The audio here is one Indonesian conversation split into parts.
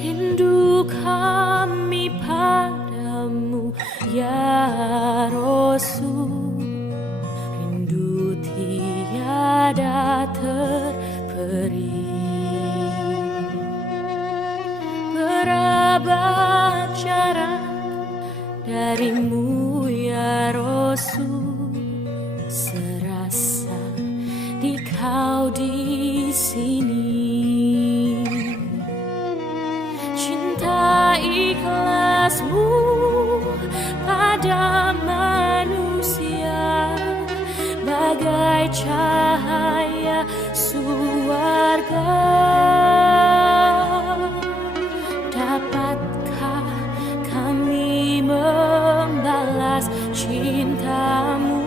Rindu kami padamu ya Rasul, rindu tiada terperi. Berapa jarak darimu ya Rasul, serasa di kau di sini. Cinta ikhlasmu pada manusia bagai cahaya surga. Dapatkah kami membalas cintamu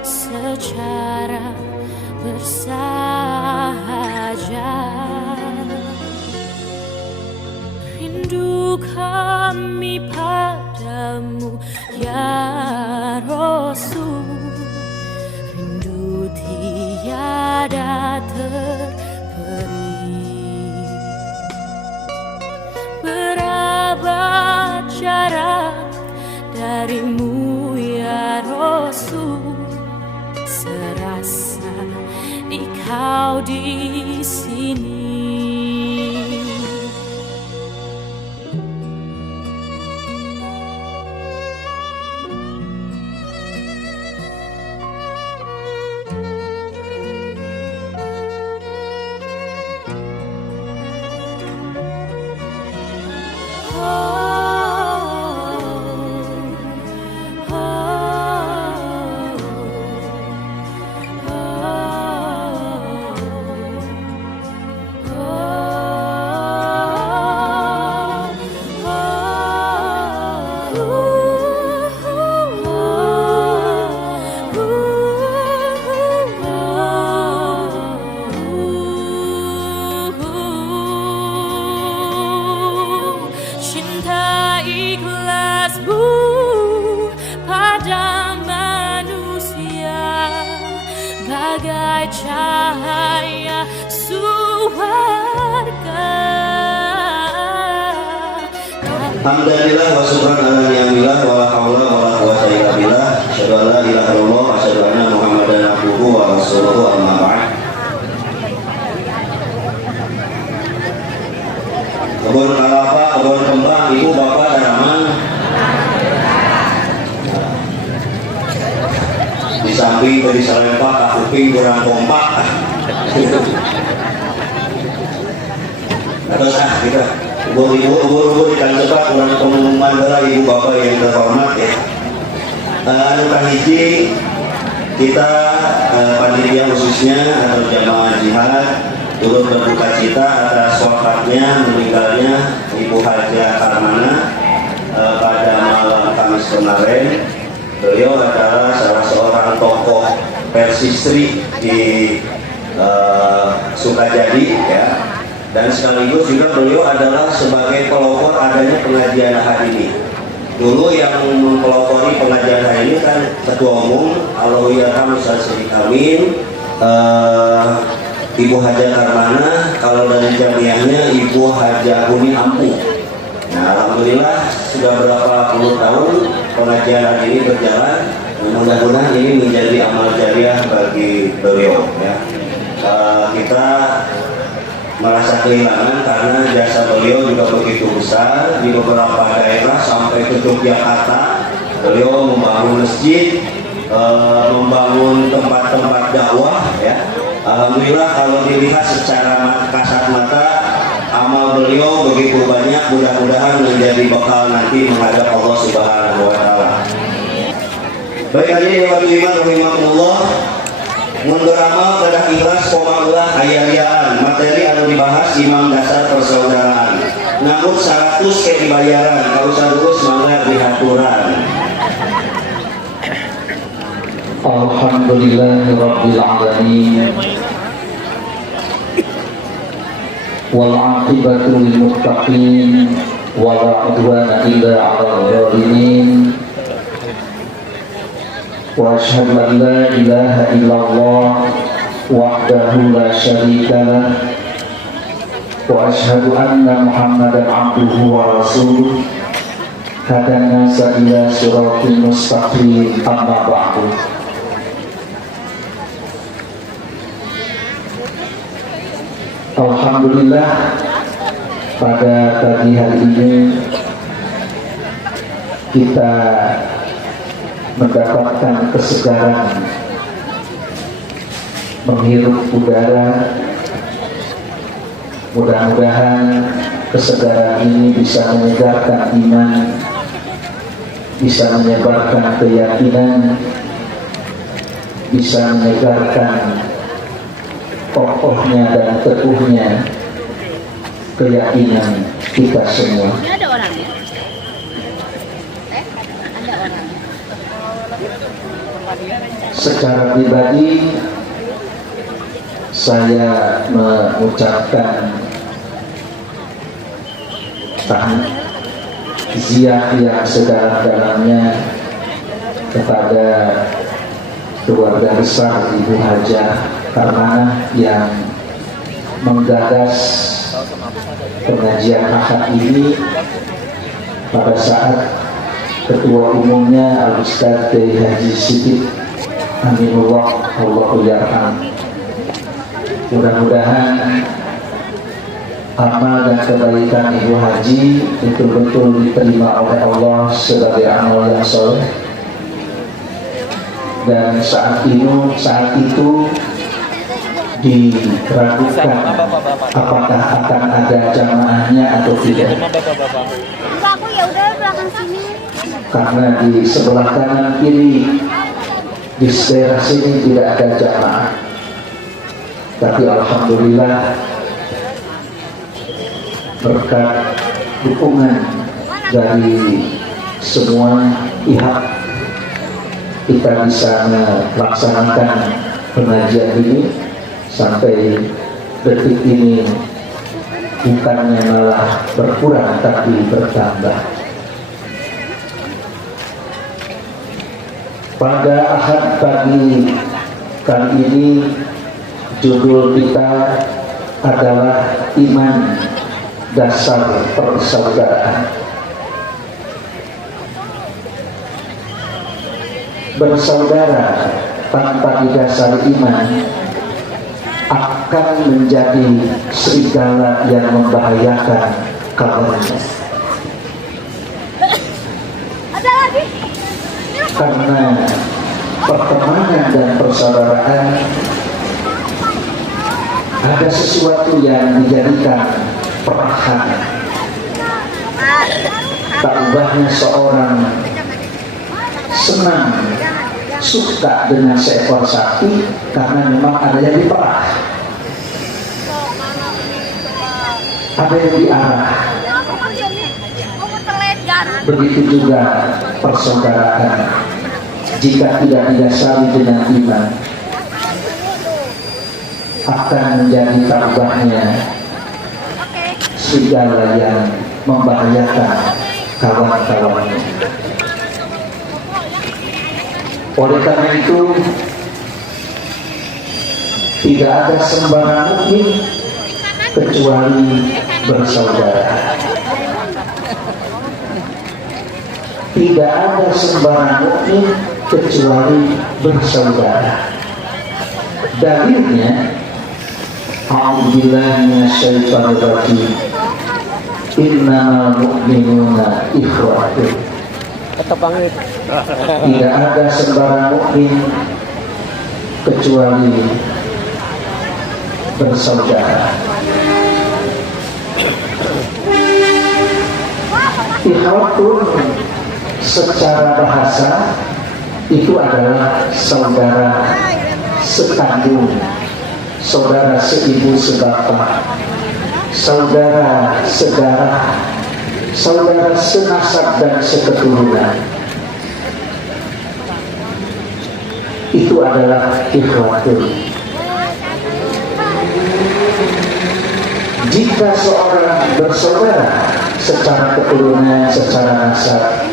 secara bersahaja? Rindu kami padamu ya Rasul, rindu tiada terperi. Berapa jarak darimu ya Rasul, serasa di kau di sini. Bagai cahaya surga. Alhamdulillah wa subhanallah wa la haula wa la quwwata illa billah. Asyhadu an la ilaha illallah wa asyhadu anna Muhammadan abduhu wa rasuluhu, amma ba'd. Kebun kelapa, kebun kembang, ibu bapak dan aman. Di samping dari serempak, kuping kurang kompak. Terus kita ibu-ibu di Kancepak, kurang pengumuman ibu bapak yang terhormat ya. Anu kahiji kita panitia khususnya atau jamaah jihad turut berduka cita atas wafatnya, meninggalnya Ibu Hajah Karmana pada malam Kamis kemarin. Beliau adalah salah seorang tokoh persistri di Sukajadi ya, dan sekaligus juga beliau adalah sebagai pelopor adanya pengajian ahad ini. Dulu yang mempelopori pengajian ahad ini kan Ketua Umum Alawiyah Ustaz Siddiq Amin, Ibu Hajah Karmana, kalau dari jamiahnya Ibu Hajah Huni Ampu. Nah, alhamdulillah sudah berapa puluh tahun pengajian ini berjalan. Mudah-mudahan ini menjadi amal jariah bagi beliau ya. Kita merasa kehilangan karena jasa beliau juga begitu besar di beberapa daerah sampai ke Yogyakarta. Beliau membangun masjid, membangun tempat-tempat dakwah ya. Alhamdulillah kalau dilihat secara kasat mata amal beliau begitu banyak, mudah-mudahan menjadi bekal nanti menghadap Allah Subhanahu wa taala. Baik hadirin wa iman rahimakumullah, mundur amal pada ikhlas komanglah ayat-ayat materi anu dibahas imam dasar persaudaraan. Namun 100 ke dibayaran, kalau terus mangga dihaturan. Alhamdulillahirabbil alamin. Wal 'aqibatu lil muttaqin wa la 'udwana illa 'alal zalimin. Wa asyhadu an la ilaha illallah wahdahu la syarika lah wa asyhadu anna Muhammadan abduhu wa rasuluh hadana ila siratal mustaqim amma ba'du. Alhamdulillah, pada pagi hari ini kita mendapatkan kesegaran menghirup udara. Mudah-mudahan kesegaran ini bisa menyegarkan iman, bisa menyebarkan keyakinan, bisa menyegarkan kokohnya dan teguhnya keyakinan kita semua. Ada orangnya. Ada orang. Secara pribadi saya mengucapkan takziah yang sedalam-dalamnya kepada keluarga besar Ibu Hajah Karmanah yang menggagas pengajian akad ini pada saat ketua umumnya Al-Ustaz Kiai Haji Siddiq Aminullah Allahu yarham. Mudah-mudahan amal dan kebaikan Ibu Haji betul-betul diterima oleh Allah sebagai amal yang soleh. Dan saat itu diragukan apakah akan ada jamaahnya atau tidak. Aku ya udah belakang sini. Karena di sebelah kanan kiri di daerah sini tidak ada jamaah. Tapi alhamdulillah berkat dukungan dari semua pihak kita bisa melaksanakan pengajian ini sampai detik ini bukannya malah berkurang tapi bertambah. Pada Ahad pagi kali ini judul kita adalah iman dasar persaudaraan. Bersaudara tanpa didasari iman akan menjadi serigala yang membahayakan kawannya. Karena pertemanan dan persaudaraan ada sesuatu yang dijadikan perahan. Tak ubahnya seorang senang, suka dengan seekor sapi karena memang ada yang diperah, ada yang diarah. Begitu juga persaudaraan, jika tidak didasari dengan iman, akan menjadi tabahnya segala yang membahayakan kawan-kawannya. Oleh karena itu, tidak ada sembarang mukmin kecuali bersaudara. Tidak ada sembarang mukmin kecuali bersaudara. Dalilnya, a'udzubillahi minasyaitonir rajim. Innamal mu'minuna ikhwatun. Tidak ada sembarang mukmin kecuali bersaudara. Ikhwatun secara bahasa itu adalah saudara sekandung, saudara seibu sebapak, saudara sedarah, saudara senasab dan seketurunan. Itu adalah ikhwatun. Jika seorang bersaudara secara keturunan, secara nasab,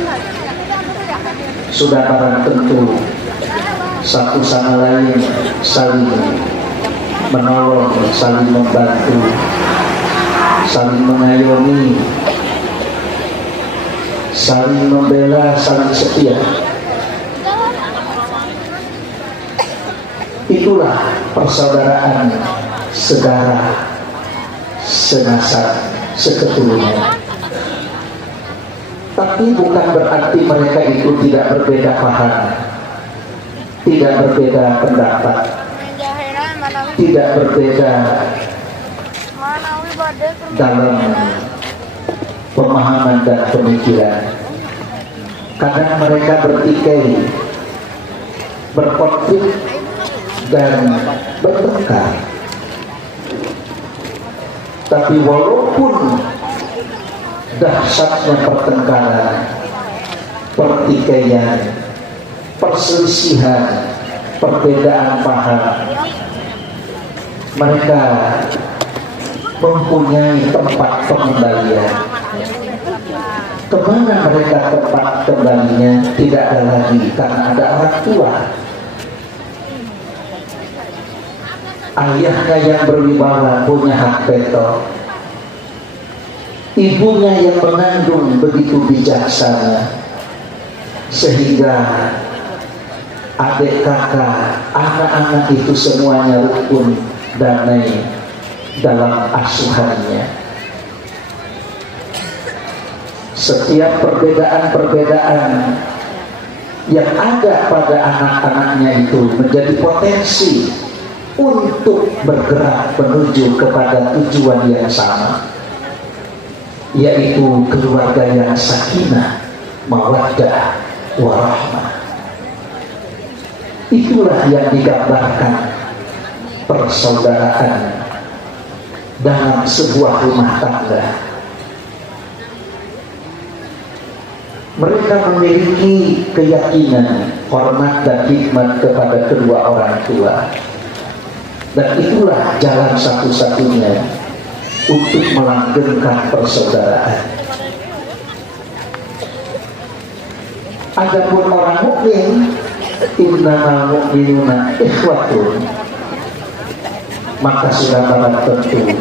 sudah barang tentu satu sama lain saling menolong, saling membantu, saling mengayomi, saling membela, saling setia. Itulah persaudaraan sedarah, senasab, seketurunan. Tapi bukan berarti mereka itu tidak berbeda paham, tidak berbeda pendapat, tidak berbeda dalam pemahaman dan pemikiran. Kadang mereka bertikai, berkonflik dan bertengkar. Tapi walaupun dahsyatnya pertengkaran, pertikaian, perselisihan, perbedaan paham, mereka mempunyai tempat pengendalian. Kemana mereka tempat kembalinya? Tidak ada lagi, karena ada orang tua. Ayahnya yang berwibawa punya hak veto. Ibunya yang mengandung begitu bijaksana, sehingga adik kakak, anak-anak itu semuanya rukun, damai dalam asuhannya. Setiap perbedaan-perbedaan yang ada pada anak-anaknya itu menjadi potensi untuk bergerak menuju kepada tujuan yang sama, yaitu keluarga yang sakinah, mawaddah, warahmah. Itulah yang digambarkan persaudaraan dalam sebuah rumah tangga. Mereka memiliki keyakinan, hormat dan khidmat kepada kedua orang tua, dan itulah jalan satu-satunya untuk melanggengkan persaudaraan. Adapun orang mukmin, innamal mu'minuna ikhwatun, maka sudah barang tentu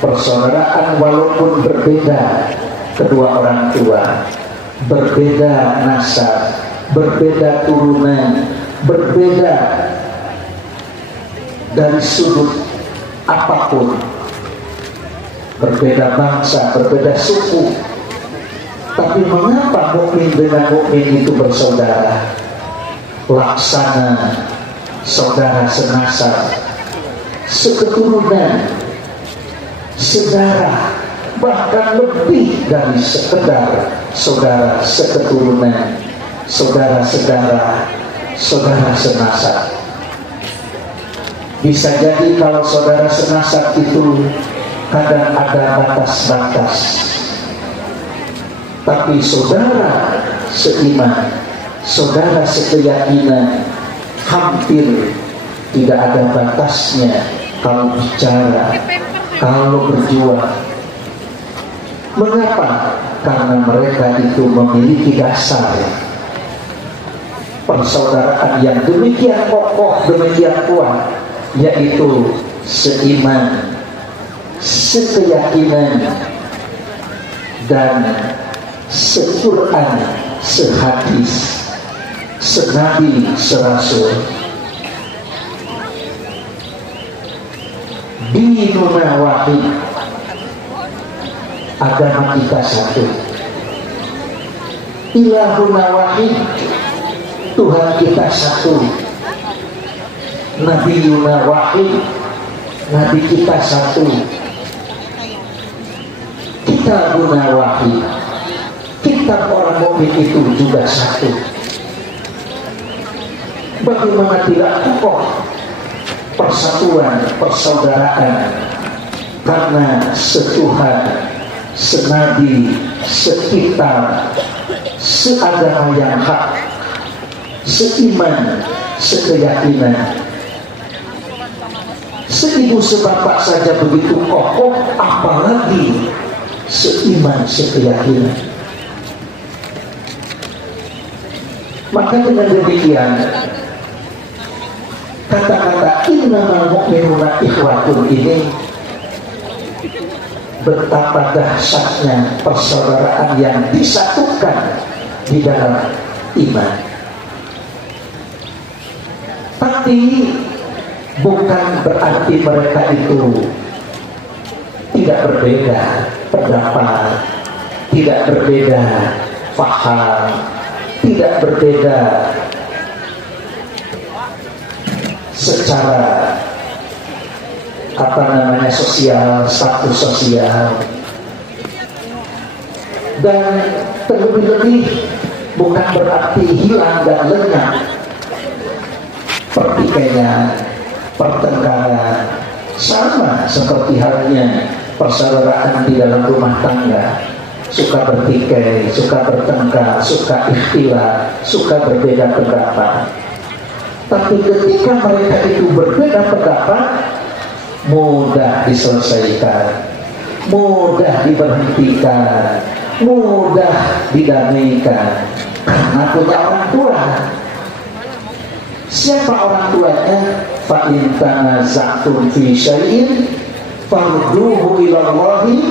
persaudaraan walaupun berbeda kedua orang tua, berbeda nasab, berbeda turunan, berbeda dari sudut apapun, berbeda bangsa, berbeda suku, tapi mengapa mukmin dengan mukmin itu bersaudara? Laksana saudara senasab, seketurunan, sedarah, bahkan lebih dari sekedar saudara seketurunan, saudara sedarah, saudara senasab. Bisa jadi kalau saudara senasab itu kadang ada batas-batas, tapi saudara seiman, saudara sekeyakinan, hampir tidak ada batasnya kalau bicara, kalau berjuang. Mengapa? Karena mereka itu memiliki dasar persaudaraan yang demikian kokoh, demikian kuat, yaitu seiman, sekeyakinan, dan se-Quran, sehadis, senabi, serasul. Dinuna wahid, agama kita satu. Ilahuna wahid, Tuhan kita satu. Nabiyuna wahid, Nabi kita satu. Kitabuna wahid, kitab orang mukmin itu juga satu. Bagaimana tidak kokoh persatuan, persaudaraan, karena setuhan, senabi, sekitab, seagama yang hak, seiman, sekeyakinan. Seibu sebapak saja begitu kokoh, apalagi seiman, sekeyakinan. Maka dengan demikian, kata-kata innamal mu'minuna ikhwatun ini betapa dahsyatnya persaudaraan yang disatukan di dalam iman. Tapi bukan berarti mereka itu tidak berbeda pendapat, tidak berbeda paham, tidak berbeda secara sosial, status sosial, dan terlebih-lebih bukan berarti hilang dan lenyap pertikaian, pertengkaran, sama seperti halnya persaudaraan di dalam rumah tangga, suka bertikai, suka bertengkar, suka ikhtilaf, suka berbeda pendapat. Tapi ketika mereka itu berbeda pendapat, mudah diselesaikan, mudah diberhentikan, mudah didamaikan, karena punya orang tua. Siapa orang tuanya? Fa in tanaza'tum fi syai'in farduhu ila Allahi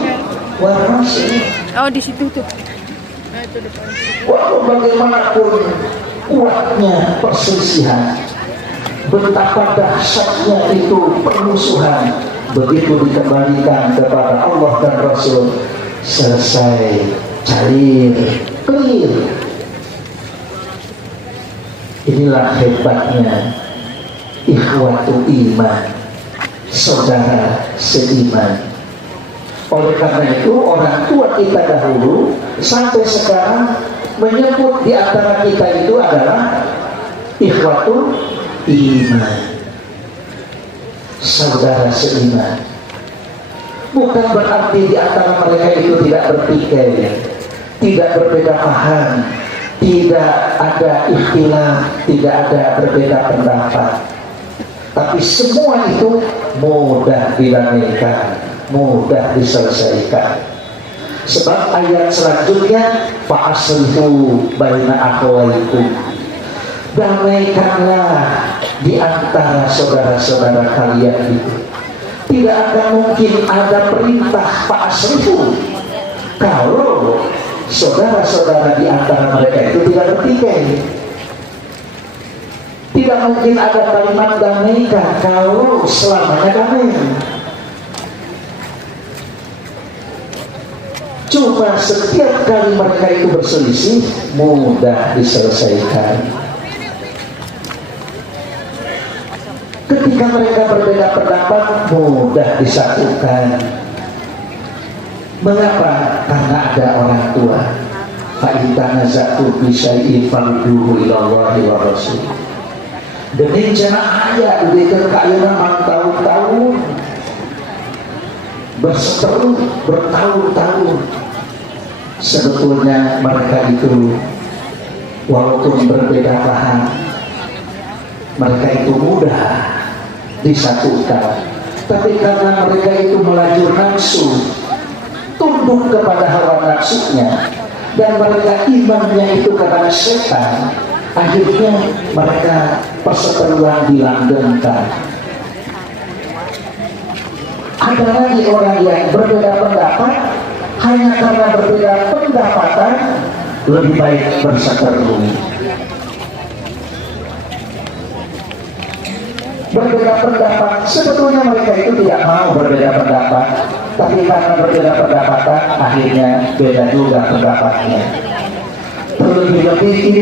wa Rasul. Oh, di situ tuh. Walau bagaimanapun kuatnya perselisihan, betapa dahsyatnya itu permusuhan, begitu dikembalikan kepada Allah dan Rasul, selesai, cair, clear. Inilah hebatnya ikhwatu iman, saudara seiman. Oleh karena itu orang tua kita dahulu sampai sekarang menyebut di antara kita itu adalah ikhwatu iman, saudara seiman. Bukan berarti di antara mereka itu tidak bertikai, tidak berbeda paham, tidak ada ikhtilaf, tidak ada berbeda pendapat, tapi semua itu mudah didamaikan, mudah diselesaikan. Sebab ayat selanjutnya, fa'aslihu baina akhawaikum, damaikanlah di antara saudara-saudara kalian itu. Tidak akan mungkin ada perintah fa'aslihu kalau saudara-saudara di antara mereka itu tidak bertikai. Tidak mungkin ada kalimat damaikan kalau selamanya damai. Cuma setiap kali mereka itu berselisih, mudah diselesaikan. Ketika mereka berbeda pendapat, mudah disatukan. Mengapa? Karena ada orang tua. Fa'idana zatu bisyai'i farduhu ilallahi wa rasul. Demi jana ayat diberikan keayunan tahun-tahun, berseteru bertahun-tahun. Sebetulnya mereka itu walaupun berbeda paham, mereka itu mudah disatukan. Tapi karena mereka itu melajur nafsu, tunduk kepada hawa nafsunya, dan mereka imannya itu kepada setan, akhirnya mereka perseteruan dilanggengkan. Ada lagi orang yang berbeda pendapat, hanya karena berbeda pendapatan lebih baik berseteru. Berbeda pendapat, sebetulnya mereka itu tidak mau berbeda pendapat, tapi karena berbeda pendapatan akhirnya beda juga pendapatnya. Terlebih-lebih ini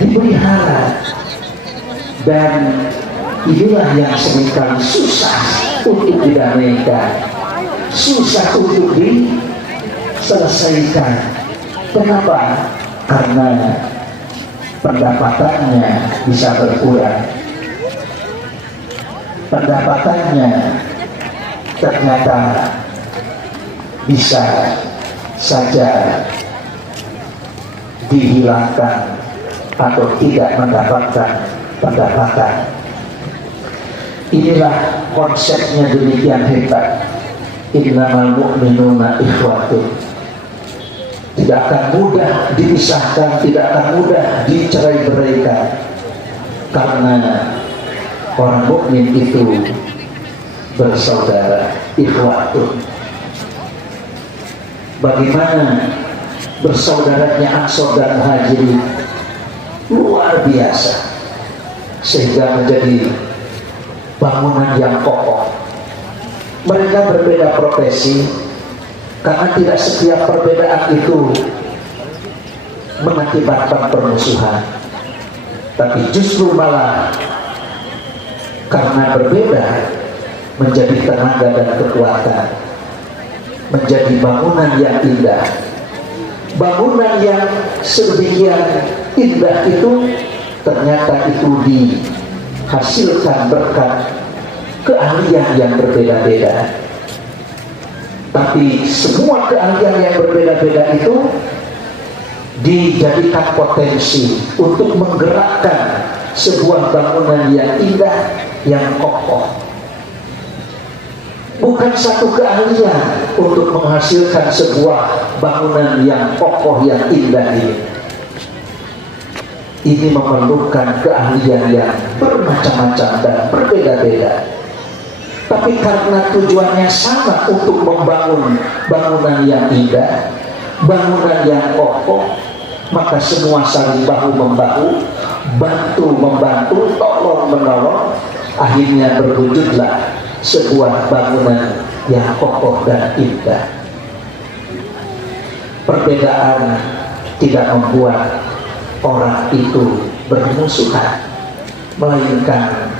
dipelihara, dan inilah yang seringkali susah untuk didamaikan, susah untuk diselesaikan. Kenapa? Karena pendapatannya bisa berkurang, pendapatannya ternyata bisa saja dihilangkan atau tidak mendapatkan pendapatan. Inilah konsepnya demikian hebat. Innamal mu'minuna ikhwatun. Tidak akan mudah dipisahkan, tidak akan mudah dicerai-beraikan, karena orang mukmin itu bersaudara ikhwatun. Bagaimana bersaudaranya Ansor dan Muhajirin luar biasa, sehingga menjadi bangunan yang kokoh. Mereka berbeda profesi, karena tidak setiap perbedaan itu mengakibatkan permusuhan, tapi justru malah karena berbeda menjadi tenaga dan kekuatan, menjadi bangunan yang indah. Bangunan yang sedemikian indah itu ternyata itu dihasilkan berkat keahlian yang berbeda-beda. Tapi semua keahlian yang berbeda-beda itu dijadikan potensi untuk menggerakkan sebuah bangunan yang indah, yang kokoh. Bukan satu keahlian untuk menghasilkan sebuah bangunan yang kokoh, yang indah ini. Ini memerlukan keahlian yang bermacam-macam dan berbeda-beda. Tapi karena tujuannya sama untuk membangun bangunan yang indah, bangunan yang kokoh, maka semua saling bahu-membahu, bantu-membantu, tolong-menolong. Akhirnya berwujudlah sebuah bangunan yang kokoh dan indah. Perbedaan tidak membuat orang itu bermusuhan, melainkan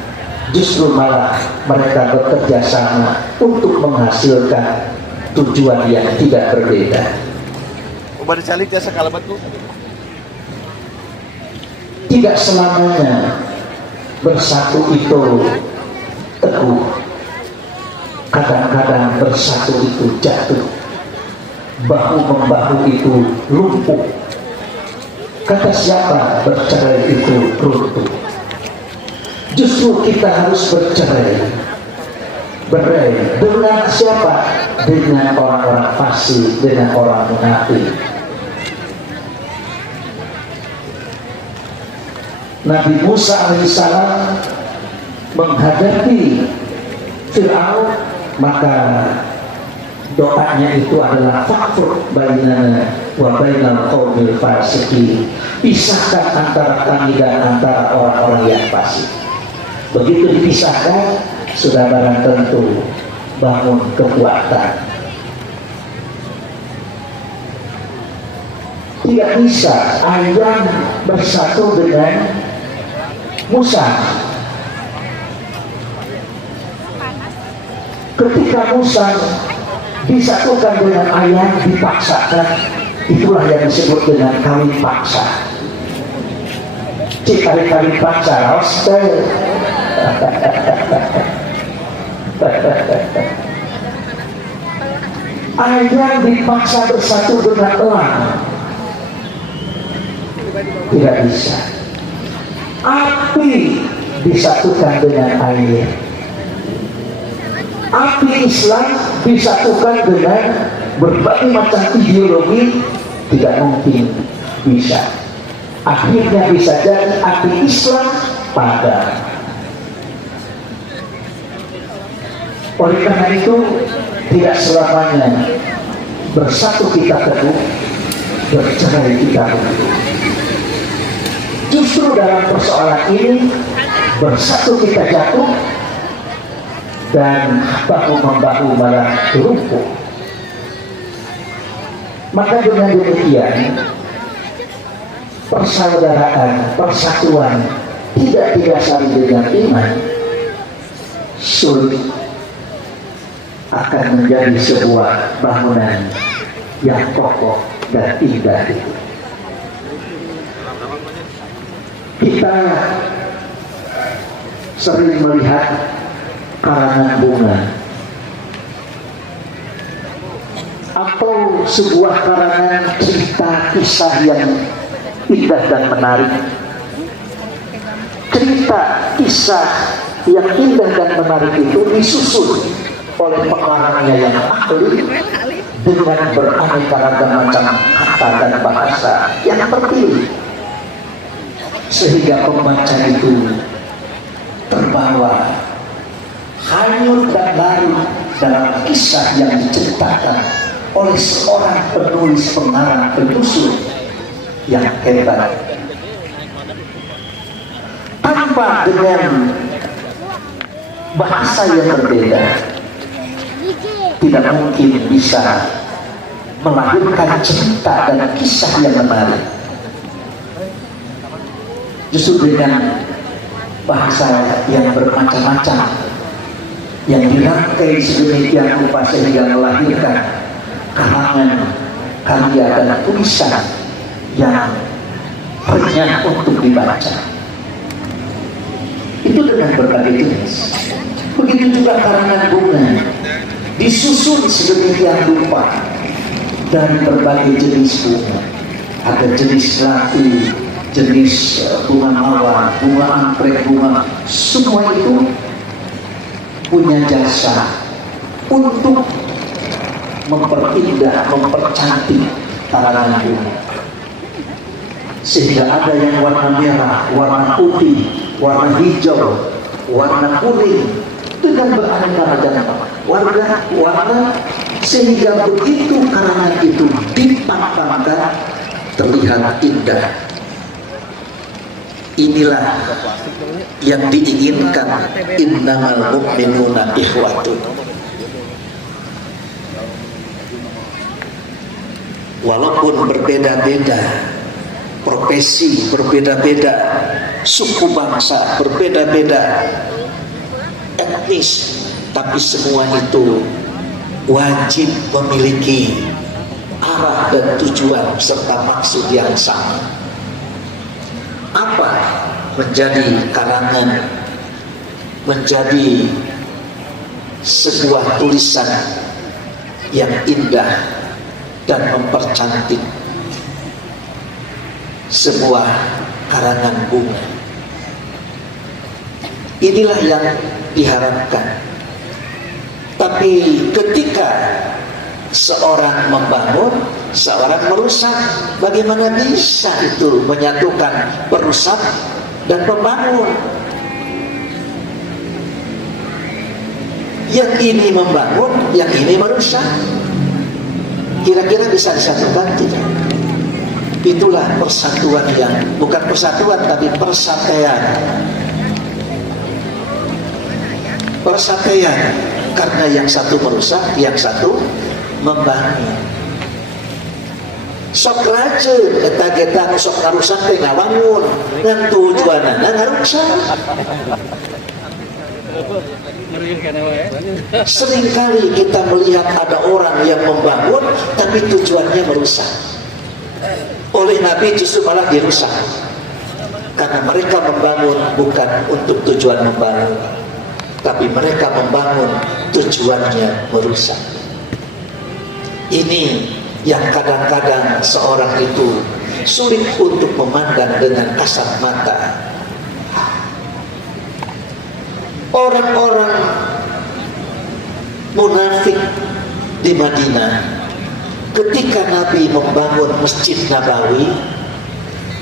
justru malah mereka bekerja sama untuk menghasilkan tujuan yang tidak berbeda. Tidak selamanya bersatu itu teguh. Kadang-kadang bersatu itu jatuh, bahu-membahu itu lumpuh. Kata siapa bercerai itu runtuh. Justru kita harus bercerai. Berai dengan siapa? Dengan orang-orang fasik, dengan orang munafik. Nabi Musa alaihissalam menghadapi Fir'aun, maka doanya itu adalah fakfur bainana wa bainal qaumil fasiqin. Pisahkan antara kami dan antara orang-orang yang fasik. Begitu dipisahkan, sudah barang tentu bangun kekuatan. Tidak bisa ayam bersatu dengan Musa. Ketika Musa disatukan dengan ayam, dipaksakan, itulah yang disebut dengan kawin paksa. Kawin paksa, hostel. Ayam dipaksa bersatu dengan elang, tidak bisa. Api disatukan dengan air. Api Islam disatukan dengan berbagai macam ideologi, tidak mungkin bisa. Akhirnya bisa jadi api Islam padam. Oleh karena itu, tidak selamanya bersatu kita teguh, bercerai kita runtuh. Justru dalam persoalan ini, bersatu kita jatuh, dan bahu-membahu malah lumpuh. Maka dengan demikian, persaudaraan, persatuan tidak didasari dengan iman, sulit akan menjadi sebuah bangunan yang kokoh dan indah. Kita sering melihat karangan bunga atau sebuah karangan cerita kisah yang indah dan menarik. Cerita kisah yang indah dan menarik itu disusun oleh pengarangnya yang ahli dengan beraneka ragam macam kata dan bahasa yang terpilih, sehingga pembaca itu terbawa hanyut dan larut dalam kisah yang diceritakan oleh seorang penulis pengarang penyusun yang hebat. Tanpa dengan bahasa yang berbeda, tidak mungkin bisa melahirkan cerita dan kisah yang menarik. Justru dengan bahasa yang bermacam-macam, yang dirangkai sedemikian rupa sehingga melahirkan karangan karya dan tulisan yang renyah untuk dibaca. Itu dengan berbagai jenis. Begitu juga karangan bunga, disusun sedemikian rupa dari berbagai jenis bunga. Ada jenis lati, jenis bunga mawar, bunga anggrek, bunga, semua itu punya jasa untuk memperindah, mempercantik karangan bunga. Sehingga ada yang warna merah, warna putih, warna hijau, warna kuning, dengan beraneka macam warna, sehingga begitu karangan itu dipampangkan terlihat indah. Inilah yang diinginkan, innamal mu'minuna ikhwatun. Walaupun berbeda-beda profesi, berbeda-beda suku bangsa, berbeda-beda etnis, tapi semua itu wajib memiliki arah dan tujuan serta maksud yang sama. Apa menjadi karangan, menjadi sebuah tulisan yang indah dan mempercantik sebuah karangan bunga. Inilah yang diharapkan. Tapi ketika seorang membangun, seorang merusak, bagaimana bisa itu menyatukan perusak dan pembangun? Yang ini membangun, yang ini merusak. Kira-kira bisa disatukan tidak? Itulah persatuan yang bukan persatuan tapi persatuan. Persatuan karena yang satu merusak, yang satu membangun. Sok racun kita sok ngarusak teh ngawangun dan tujuanana ngarusak. Seringkali kita melihat ada orang yang membangun tapi tujuannya merusak. Oleh Nabi justru malah dirusak, karena mereka membangun bukan untuk tujuan membangun, tapi mereka membangun tujuannya merusak. Ini yang kadang-kadang seorang itu sulit untuk memandang dengan kasat mata. Orang-orang munafik di Madinah, ketika Nabi membangun Masjid Nabawi,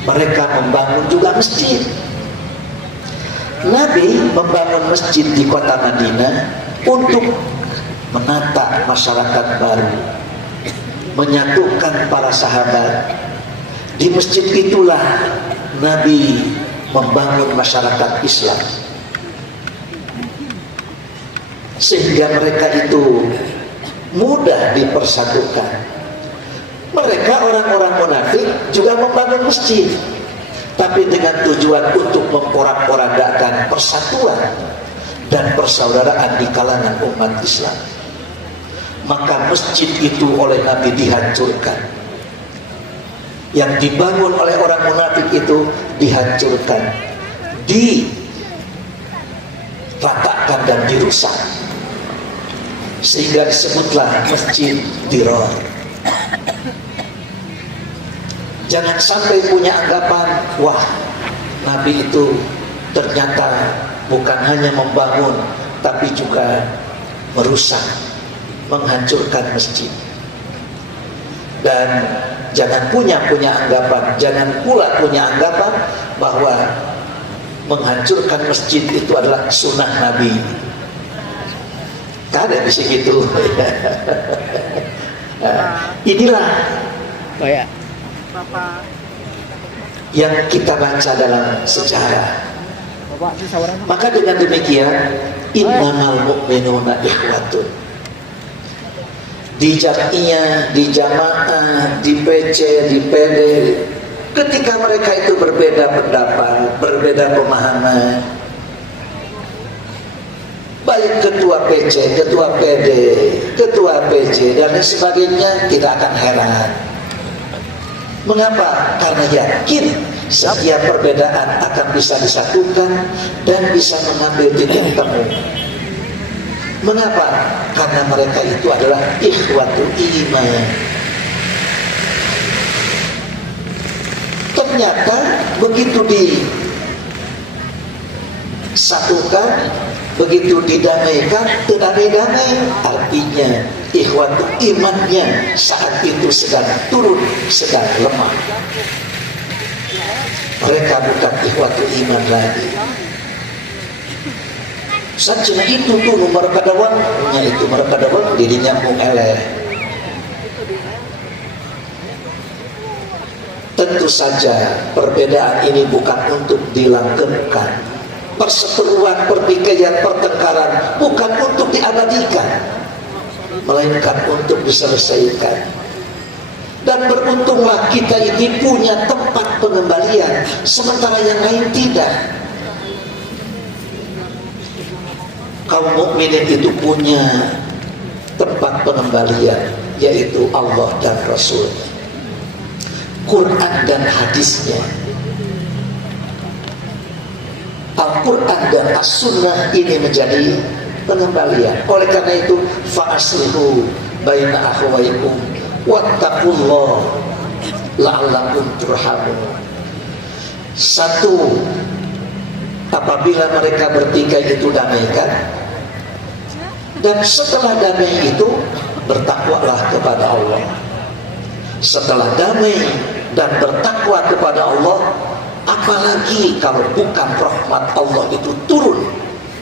mereka membangun juga masjid. Nabi membangun masjid di kota Madinah untuk menata masyarakat baru, menyatukan para sahabat. Di masjid itulah Nabi membangun masyarakat Islam, sehingga mereka itu mudah dipersatukan. Mereka orang-orang munafik juga membangun masjid, tapi dengan tujuan untuk memporak-porandakan persatuan dan persaudaraan di kalangan umat Islam. Maka masjid itu oleh Nabi dihancurkan. Yang dibangun oleh orang munafik itu dihancurkan, diratakan dan dirusak, sehingga disebutlah Masjid Dirar. Jangan sampai punya anggapan, wah, Nabi itu ternyata bukan hanya membangun tapi juga merusak, menghancurkan masjid. Dan jangan punya anggapan, jangan pula punya anggapan bahwa menghancurkan masjid itu adalah sunnah Nabi. kada bisa gitu. Inilah yang kita baca dalam sejarah. Maka dengan demikian, innamal mu'minuna ikhwatun. Di jam'iyah, di jamaah, di PC, di PD, ketika mereka itu berbeda pendapat, berbeda pemahaman, baik ketua PC, ketua PD, ketua PJ dan lain sebagainya, kita akan heran. Mengapa? Karena yakin setiap perbedaan akan bisa disatukan dan bisa mengambil titik temu. Mengapa? Karena mereka itu adalah ikhwatul iman. Ternyata begitu disatukan, begitu didamaikan, damai-damai, artinya ikhwatul imannya saat itu sedang turun, sedang lemah. Mereka bukan ikhwatul iman lagi. Saja itu tuh nomor kadawangnya itu mereka kadawang dirinya eleh. Tentu saja perbedaan ini bukan untuk dilanggengkan. Perseteruan, pertikaian, pertengkaran bukan untuk diabadikan, melainkan untuk diselesaikan. Dan beruntunglah kita ini punya tempat pengembalian, sementara yang lain tidak. Kaum mukminin itu punya tempat pengembalian, yaitu Allah dan Rasul-Nya, Quran dan hadisnya. Al-Quran dan As-Sunnah ini menjadi pengembalian. Oleh karena itu, fa'aslihu baina akhwaikum wattaqullah la'allakum turhamun. Satu, apabila mereka bertikai itu damaikan, dan setelah damai itu bertakwalah kepada Allah. Setelah damai dan bertakwa kepada Allah, apalagi kalau bukan rahmat Allah itu turun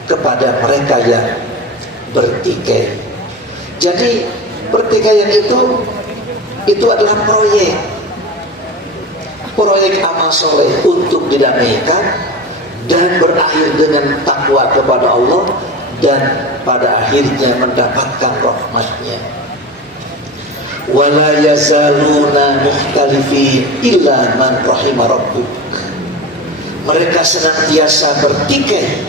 kepada mereka yang bertikai. Jadi pertikaian itu adalah proyek amal soleh untuk didamaikan dan berakhir dengan takwa kepada Allah, dan pada akhirnya mendapatkan rahmatnya. Wala yazaluna mukhtalifin illa man rahima rabbuk. Mereka senantiasa bertikai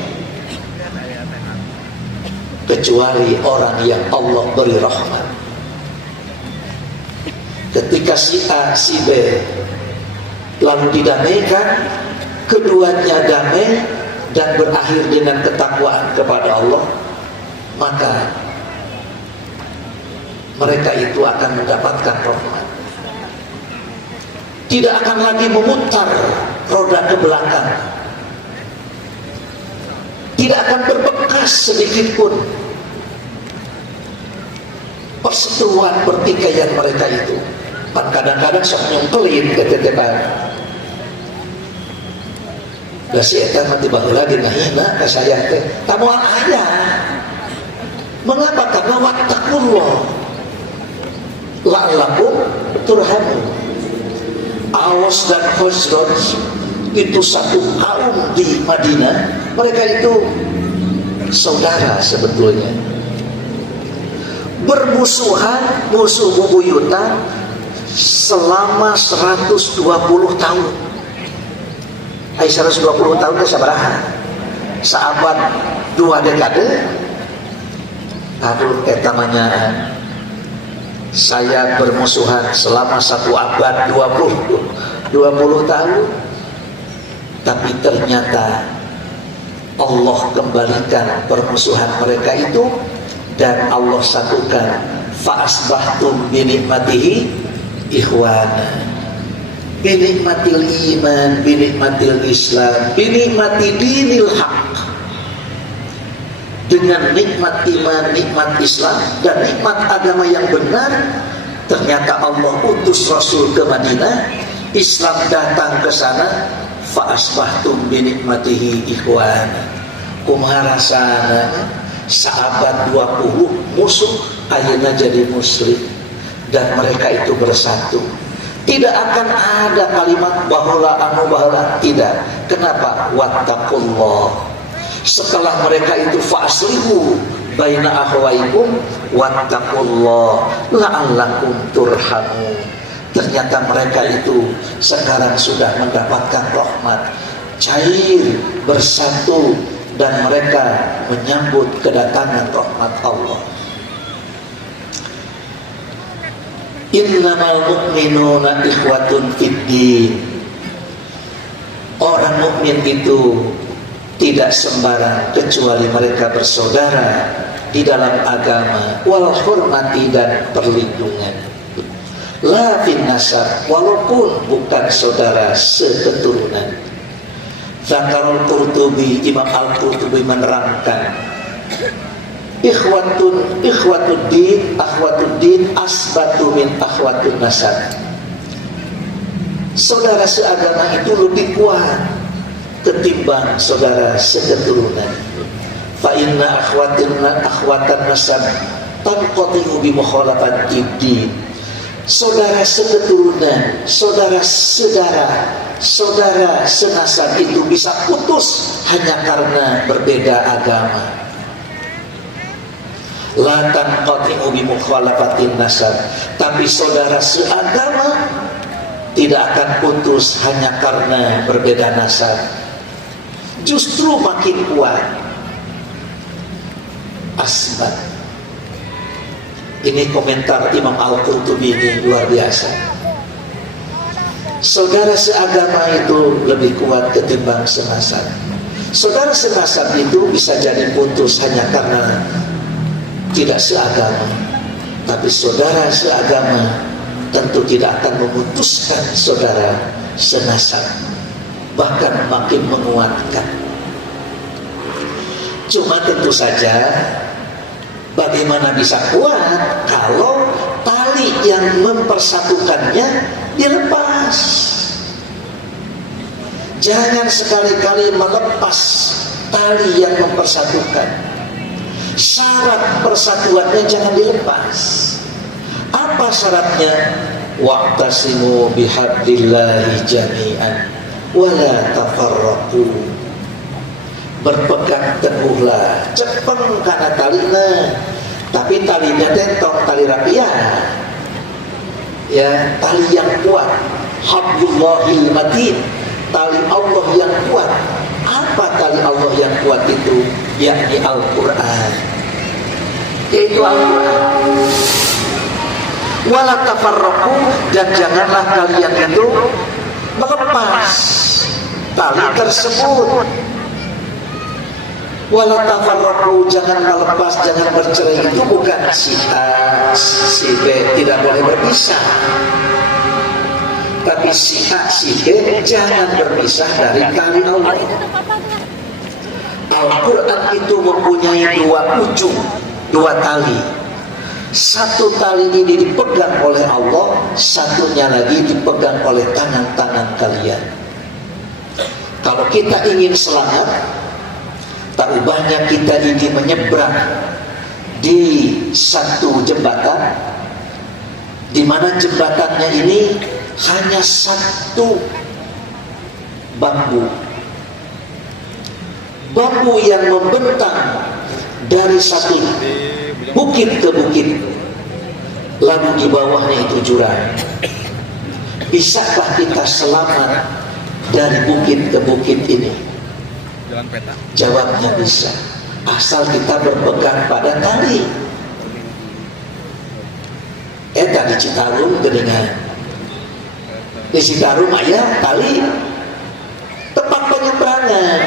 kecuali orang yang Allah beri rahmat. Ketika si A, si B lalu didamaikan, keduanya damai dan berakhir dengan ketakwaan kepada Allah, maka mereka itu akan mendapatkan rahmat. Tidak akan lagi memutar roda ke belakang, tidak akan berbekas sedikit pun perseteruan pertikaian mereka itu. Kadang-kadang sok nyongkelin ketetepan. Lah si eta mati bahu lagi ngahina ka saya teh. Tamuan aya. Mengapa? Karena wattaqullah la'allakum turhamun. Aws dan Khazraj itu satu kaum di Madinah. Mereka itu saudara sebetulnya. Bermusuhan, musuh bubuyutan selama 120 tahun. 120 tahun itu sabaraha? Sahabat 2 dekade. Aduh, etamanya saya bermusuhan selama 1 abad 20 tahun. Tapi ternyata Allah kembalikan permusuhan mereka itu, dan Allah satukan. Fa'asbahtum binikmatihi ikhwana, binikmatil iman, binikmatil Islam, binikmati dinil haq. Dengan nikmat iman, nikmat Islam, dan nikmat agama yang benar, ternyata Allah utus Rasul ke Madinah, Islam datang ke sana. Fa'asbahtum binikmatihi ikhwana. Kumaha rasana sahabat 20 musuh akhirnya jadi muslim dan mereka itu bersatu. Tidak akan ada kalimat bahula tidak. Kenapa? Wattaqullah. Setelah mereka itu fa'aslihu baina akhwaikum wattaqullah la'allakum turhamun. Ternyata mereka itu sekarang sudah mendapatkan rahmat, cair, bersatu, dan mereka menyambut kedatangan rahmat Allah. Innamal mu'minuna ikhwatun fiddin. Orang mukmin itu tidak sembarang kecuali mereka bersaudara di dalam agama, wal hormati dan perlindungan. La fin nasab, walaupun bukan saudara seketurunan. Zakarul Qurtubi, Imam Al-Qurtubi menerangkan, akhwatuddin asbatu min akhwatun nasab. Saudara seagama itu lebih kuat ketimbang saudara seketurunan. Fa inna akhwatan nasab tanqati'u bi mukhalafatid din. Saudara seketurunan, saudara senasab itu bisa putus hanya karena berbeda agama. La tanqati'u bi mukhalafatin nasab. Tapi saudara seagama tidak akan putus hanya karena berbeda nasab. Justru makin kuat. Asbat. Ini komentar Imam Al-Qurtubi ini luar biasa. Saudara seagama itu lebih kuat ketimbang senasab. Saudara senasab itu bisa jadi putus hanya karena tidak seagama. Tapi saudara seagama tentu tidak akan memutuskan saudara senasab, bahkan makin menguatkan. Cuma tentu saja bagaimana bisa kuat kalau tali yang mempersatukannya dilepas. Jangan sekali-kali melepas tali yang mempersatukan. Syarat persatuannya jangan dilepas. Apa syaratnya? Wa'tasimu bihablillahi jami'an wala tafarraqu. Berpegang teguhlah, cepeng karena talinya, tapi talinya tentong tali rapiah, ya, tali yang kuat. Hablullahil matin, tali Allah yang kuat. Apa tali Allah yang kuat itu? Yakni Al-Quran, yaitu Al-Quran. Wala tafarraqu, dan janganlah kalian itu melepas tali tersebut. Wala tafarraqu, jangan melepas, jangan bercerai. Itu bukan si A, si B tidak boleh berpisah, tapi si A, si B jangan berpisah dari tali Allah. Al-Quran itu mempunyai dua ujung, dua tali. Satu tali ini dipegang oleh Allah, satunya lagi dipegang oleh tangan-tangan kalian. Kalau kita ingin selamat, tak ubahnya kita ini menyeberang di satu jembatan, di mana jembatannya ini hanya satu bambu yang membentang dari satu bukit ke bukit, lalu di bawahnya itu jurang. Bisakah kita selamat dari bukit ke bukit ini? Jawabnya bisa, asal kita berpegang pada tali. Tadi Citarum gedengan, di Citarum ayah tali tempat penyeberangan.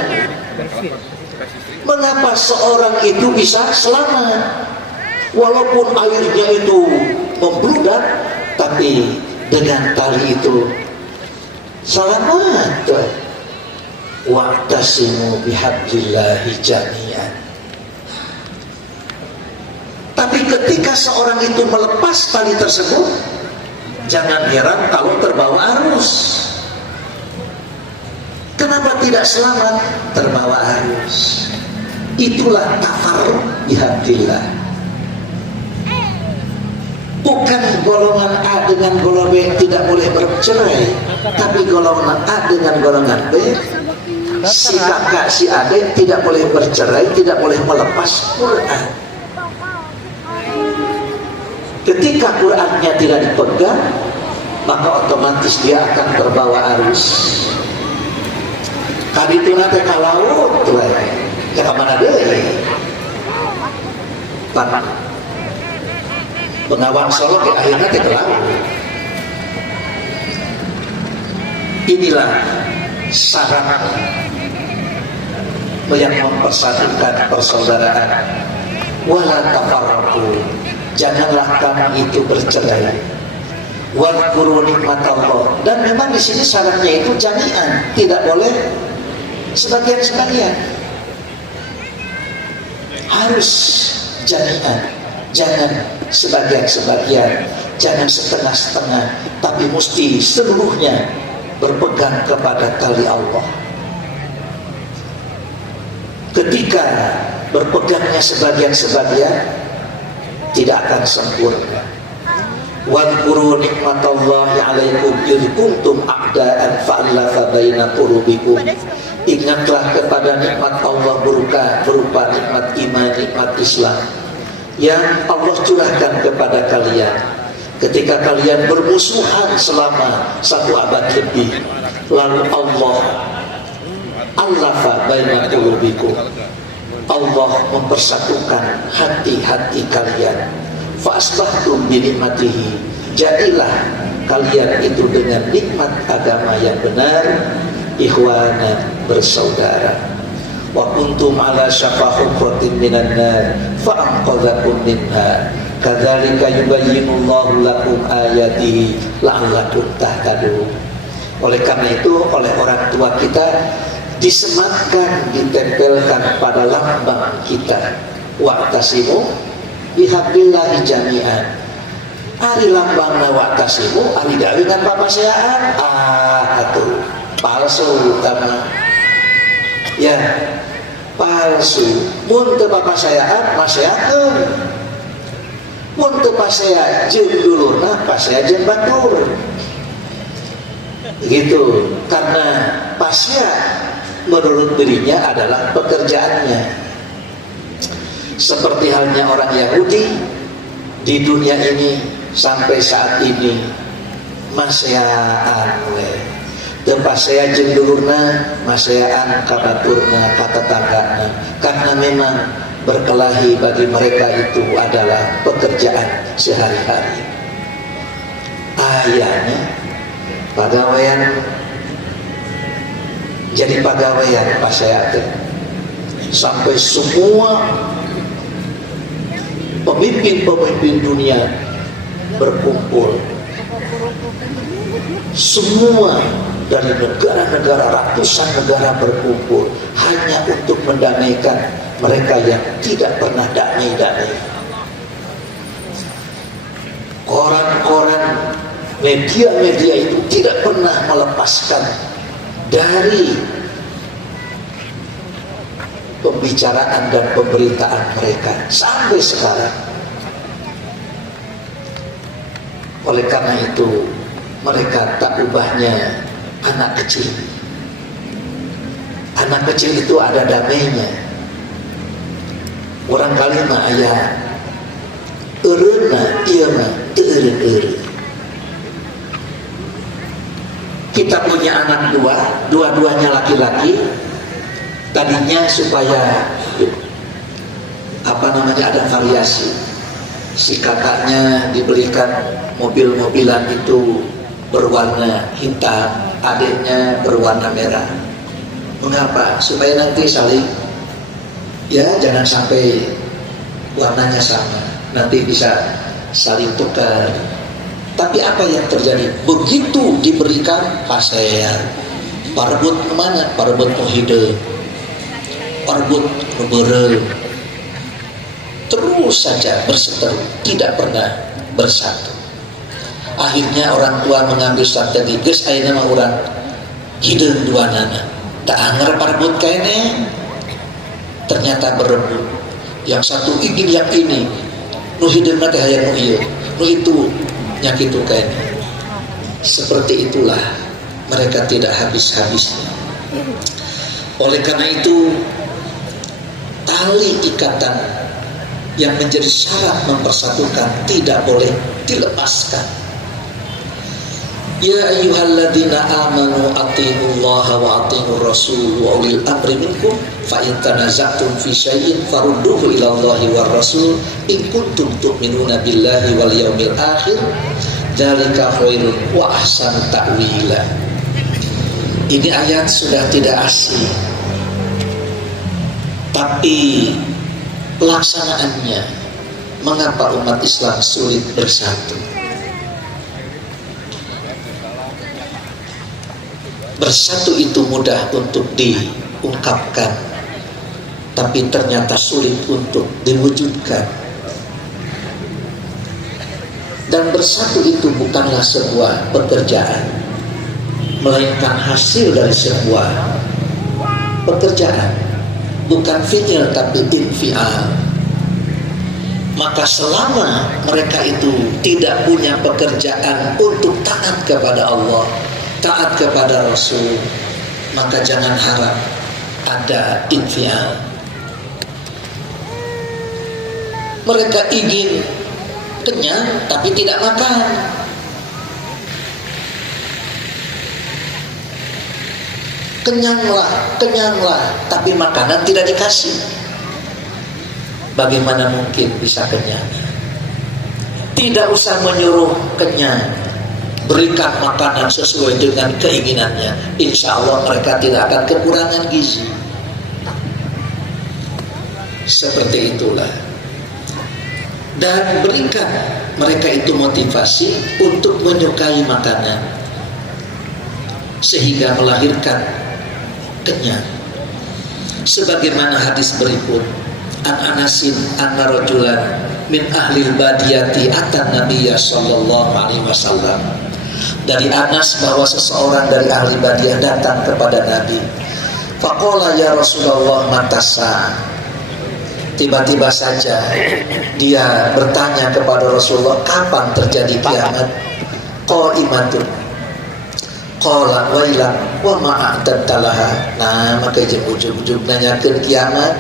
Mengapa seorang itu bisa selamat walaupun airnya itu membludak, tapi dengan tali itu selamat? Wa'tasimu bihablillahi jami'an. Tapi ketika seorang itu melepas tali tersebut, jangan heran kalau terbawa arus. Kenapa tidak selamat? Terbawa arus. itulah tafarruq bihablillah. Bukan golongan A dengan golongan B tidak boleh bercerai, tapi golongan A dengan golongan B, si kakak si adik tidak boleh bercerai, tidak boleh melepas Quran. Ketika Qurannya tidak dipegang, maka otomatis dia akan terbawa arus. Kali itu nanti ke laut, ya kemana deh? Pengawang Solo ke akhirnya ke laut. Inilah syarat yang mempersatukan persaudaraan. Wala tafarraqu, janganlah kamu itu bercerai. Wadhkuru nikmatallah, dan memang di sini syaratnya itu jami'an, tidak boleh sebagian-sebagian, harus jami'an, jangan sebagian-sebagian, jangan setengah-setengah, tapi mesti seluruhnya berpegang kepada tali Allah. Ketika berpegangnya sebagian-sebagian, tidak akan sempurna. Wadhkuru nikmatallahi 'alaikum idh kuntum a'da'an fa'alafa baina qulubikum. Ingatlah kepada nikmat Allah berupa nikmat iman, nikmat Islam yang Allah curahkan kepada kalian ketika kalian bermusuhan selama 1 abad lebih, lalu Allah alafa baina qulubikum, Allah mempersatukan hati-hati kalian. Fa'asbahtum bi nikmatihi, jadilah kalian itu dengan nikmat agama yang benar ikhwana, bersaudara. Wa kuntum ala syafa hufratin minan nar fa'anqadhakum minha kadzalika yubayyinullahu lakum ayatihi la'allakum tahtadun. Oleh karena itu, oleh orang tua kita disematkan, ditempelkan pada lambang kita, wa'tasimu bihablillahi jami'an. Ari lambang wa'tasimu, ari gawe dengan papasayaan, atuh palsu karena ya palsu. Mun teu papasayaan maseakeun, mun teu pasea jeung dulurna pasea jeung batur, gitu. Karena pasea menurut dirinya adalah pekerjaannya. Seperti halnya orang Yahudi di dunia ini sampai saat ini maseaan we. Teu pasea jeung dulurna, maseaan ka baturna, ka tetanggana, karena memang berkelahi bagi mereka itu adalah pekerjaan sehari-hari. Ayahnya pagawean jadi pagawean pasea teh sampai semua pemimpin-pemimpin dunia berkumpul, semua dari negara-negara, ratusan negara berkumpul hanya untuk mendamaikan mereka yang tidak pernah damai-damai. Koran-koran, media-media itu tidak pernah melepaskan dari pembicaraan dan pemberitaan mereka sampai sekarang. Oleh karena itu, mereka tak ubahnya anak kecil. Anak kecil itu ada damainya. Orang kali mah aya eureunna ieu mah teu eureun-eureun. Kita punya anak dua-duanya laki-laki. Tadinya supaya ada variasi, si kakaknya diberikan mobil-mobilan itu berwarna hitam, adiknya berwarna merah. Mengapa? Supaya nanti saling, ya jangan sampai warnanya sama, nanti bisa saling tukar. Tapi apa yang terjadi? Begitu diberikan pasir, parbut kemana? Parbut hidup, parbut berere, terus saja berseteru, tidak pernah bersatu. Akhirnya orang tua mengambil strategi, geus ayeuna mah urang hideung duanana, tak anger parbut kene, ternyata berebut. Yang satu ingin yang ini, nu hideung teh hayang nu ieu, nu itu nyakitu kayaknya. Seperti itulah mereka tidak habis-habisnya. Oleh karena itu, tali ikatan yang menjadi syarat mempersatukan tidak boleh dilepaskan. Ya ayyuhalladzina amanu atti'ullaha wa atti'ur rasul wa ulil amri minkum fa in tanaza'tum fi syai'in farudduhu ila Allahi war rasul in kuntum tu'minuna billahi wal yaumil akhir dzalika khairun wa ahsanu ta'wila. Ini ayat sudah tidak asing, tapi pelaksanaannya mengapa umat Islam sulit bersatu? Bersatu itu mudah untuk diungkapkan, tapi ternyata sulit untuk diwujudkan. Dan bersatu itu bukanlah sebuah pekerjaan, melainkan hasil dari sebuah pekerjaan. Bukan fi'il tapi infial. Maka selama mereka itu tidak punya pekerjaan untuk taat kepada Allah, taat kepada Rasul, maka jangan harap ada infial. Mereka ingin kenyang tapi tidak makan. Kenyanglah, tapi makanan tidak dikasih. Bagaimana mungkin bisa kenyang? Tidak usah menyuruh kenyang, berikan makanan sesuai dengan keinginannya. Insya Allah mereka tidak akan kekurangan gizi. Seperti itulah. Dan berikan mereka itu motivasi untuk menyukai makanan, sehingga melahirkan kenyang. Sebagaimana hadis berikut, an Anasin anna rajulan min ahlil badiyati atan nabiyya sallallahu alaihi wasallam. Dari Anas bahwa seseorang dari ahli badiyah datang kepada Nabi. Faqala ya Rasulullah matasa. Tiba-tiba saja dia bertanya kepada Rasulullah, kapan terjadi kiamat? Qaimatun. Qala wailan wa ma'adantalaha. Nah, maka ujung-ujung nanyakeun kiamat,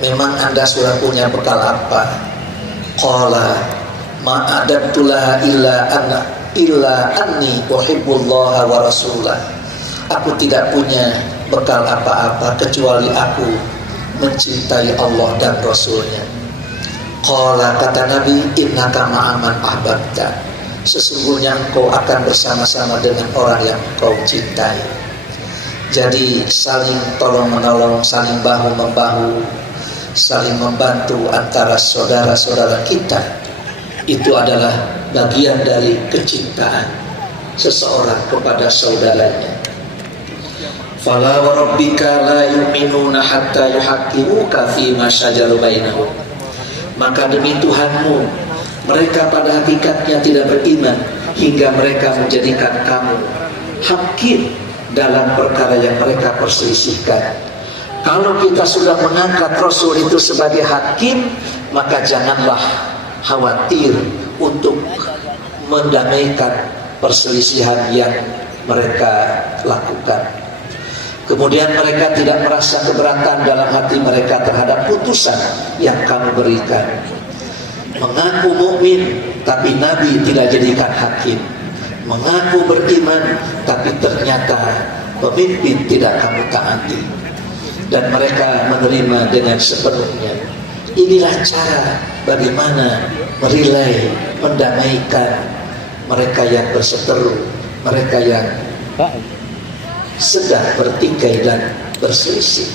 memang Anda sudah punya bekal apa? Qala ma'adantulaha illa anni uhibbullaha wa rasulah. Aku tidak punya bekal apa-apa kecuali aku mencintai Allah dan Rasulnya. Qala, kata Nabi, innaka ma'aman ahbabta. Sesungguhnya engkau akan bersama-sama dengan orang yang engkau cintai. Jadi saling tolong-menolong, saling bahu-membahu, saling membantu antara saudara-saudara kita, itu adalah bagian dari kecintaan seseorang kepada saudaranya. Fala wa rabbika la yu'minuna hatta yuhaqqimuka fima syajara bainahum. Maka demi Tuhanmu, mereka pada hakikatnya tidak beriman hingga mereka menjadikan kamu hakim dalam perkara yang mereka perselisihkan. Kalau kita sudah mengangkat Rasul itu sebagai hakim, maka janganlah khawatir untuk mendamaikan perselisihan yang mereka lakukan. Kemudian mereka tidak merasa keberatan dalam hati mereka terhadap putusan yang kamu berikan. Mengaku mukmin tapi Nabi tidak jadikan hakim. Mengaku beriman tapi ternyata pemimpin tidak kamu taati. Dan mereka menerima dengan sepenuhnya. Inilah cara bagaimana merilai, mendamaikan mereka yang berseteru, mereka yang sedang bertikai dan berselisih.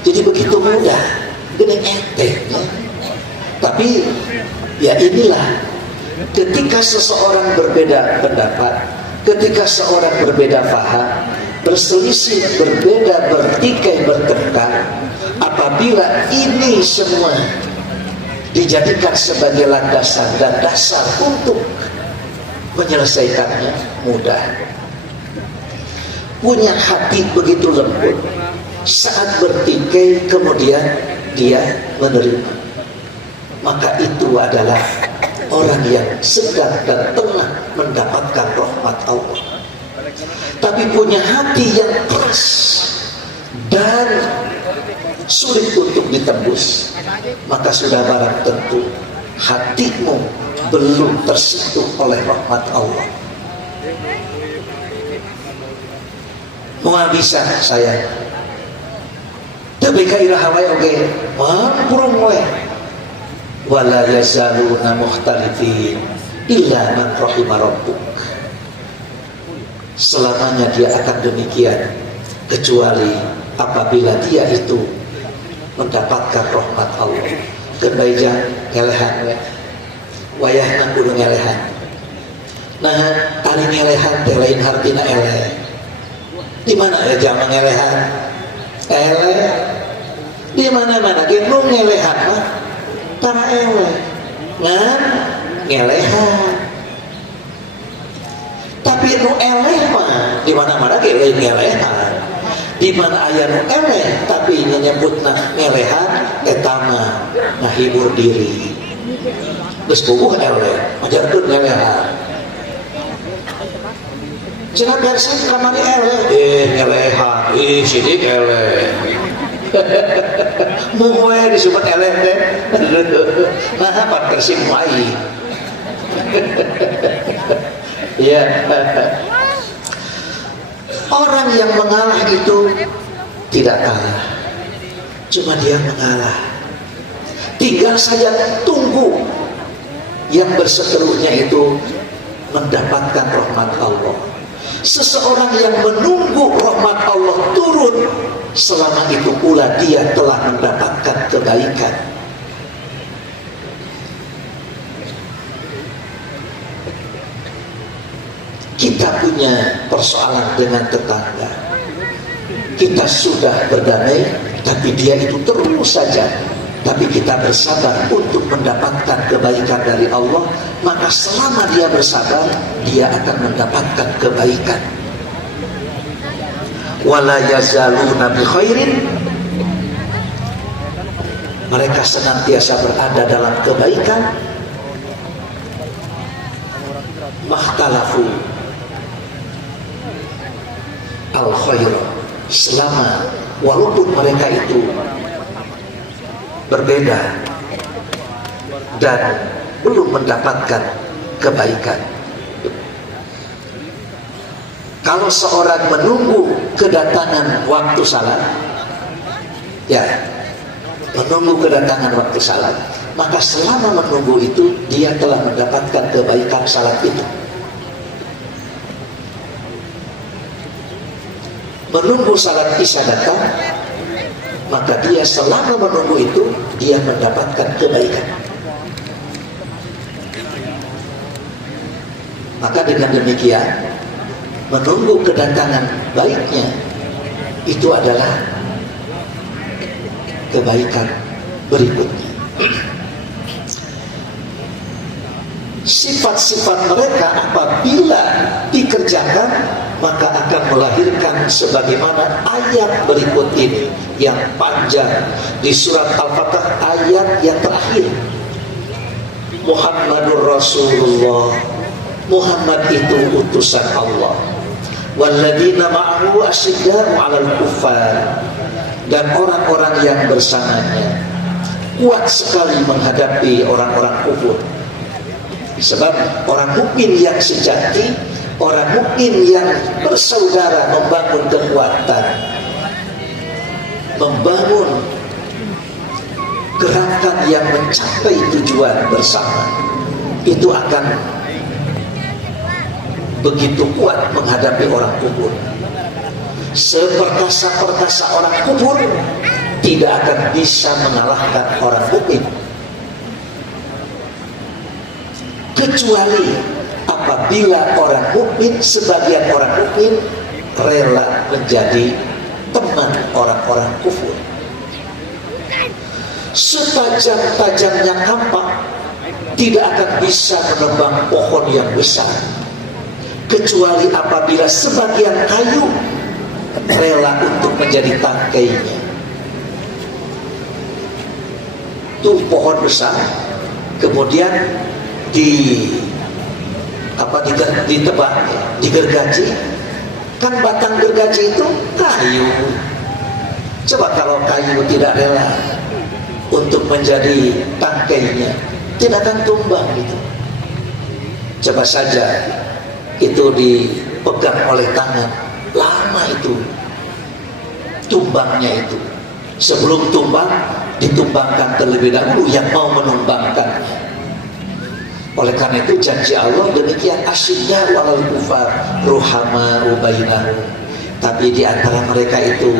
Jadi begitu mudah, gini enteng ya. Tapi ya inilah, ketika seseorang berbeda pendapat, ketika seorang berbeda paham, berselisih, berbeda, bertikai, bertengkar, apabila ini semua dijadikan sebagai landasan dan dasar untuk menyelesaikannya, mudah. Punya hati begitu lembut, saat bertikai kemudian dia menerima, maka itu adalah orang yang sedang dan tengah mendapatkan rahmat Allah. Tapi punya hati yang keras dan sulit untuk ditembus, maka sudah barang tentu hatimu belum tersentuh oleh rahmat Allah. Mau bisa saya tapi kairah hawai oke mampurung we wala yazaluna mukhtalifin illa man rahima rabbuk. Selamanya dia akan demikian kecuali apabila dia itu mendapatkan rahmat Allah. Kebaijang ngelehan wayahna kudu ngelehan, nah tali ngelehan teh lain hartina eleh. Di mana ya jangan ngelehan eleh, di mana-mana ge nu ngelehan mah tara eleh ngan ngelehan. Tapi nu eleh mah di mana-mana ge lain ngelehan. Di mana aya nu eleh tapi nyebutna ngelehan eta mah ngahibur diri. Geus puguh eleh, majarkeun ngelehan. Cenah bersih kamari eleh, ngelehan, sidik eleh. Muwe disebut eleh teh. Nah, apa bersih mulai. Ya. Orang yang mengalah itu tidak kalah, cuma dia mengalah. Tinggal saja tunggu yang berseterunya itu mendapatkan rahmat Allah. Seseorang yang menunggu rahmat Allah turun, selama itu pula dia telah mendapatkan kebaikan. Kita punya persoalan dengan tetangga, kita sudah berdamai, tapi dia itu terus saja. Tapi kita bersabar untuk mendapatkan kebaikan dari Allah, maka selama dia bersabar, dia akan mendapatkan kebaikan. Wala yazaluna bi khairin, mereka senantiasa berada dalam kebaikan. Mahtalafu al khair, selama walaupun mereka itu berbeda dan belum mendapatkan kebaikan. Kalau seorang menunggu kedatangan waktu salat, ya, menunggu kedatangan waktu salat, maka selama menunggu itu dia telah mendapatkan kebaikan salat itu. Menunggu salat isya datang, maka dia selama menunggu itu dia mendapatkan kebaikan. Maka dengan demikian menunggu kedatangan baiknya itu adalah kebaikan berikutnya. Sifat-sifat mereka apabila dikerjakan maka akan melahirkan sebagaimana ayat berikut ini yang panjang di surat Al-Fatah, ayat yang terakhir. Muhammadur Rasulullah, Muhammad itu utusan Allah. Walladzina ma'ahu asyidda'u 'alal kuffar, dan orang-orang yang bersamanya kuat sekali menghadapi orang-orang kufur. Sebab orang mukmin yang sejati, orang mukmin yang bersaudara membangun kekuatan, membangun gerakan yang mencapai tujuan bersama, itu akan begitu kuat menghadapi orang kufur. Seperkasa-perkasa orang kufur tidak akan bisa mengalahkan orang mukmin, kecuali apabila orang mukmin, sebagian orang mukmin rela menjadi teman orang-orang kufur. Setajam-tajamnya kampak tidak akan bisa menebang pohon yang besar, kecuali apabila sebagian kayu rela untuk menjadi tangkainya. Itu pohon besar, kemudian ditebang, digergaji. Kan batang gergaji itu kayu. Coba kalau kayu tidak rela untuk menjadi tangkainya, tidak akan tumbang gitu. Coba saja itu dipegang oleh tangan, lama itu tumbangnya itu. Sebelum tumbang, ditumbangkan terlebih dahulu yang mau menumbangkan. Oleh karena itu janji Allah demikian, asyidda walal kufar ruhama bainahum. Tapi di antara mereka itu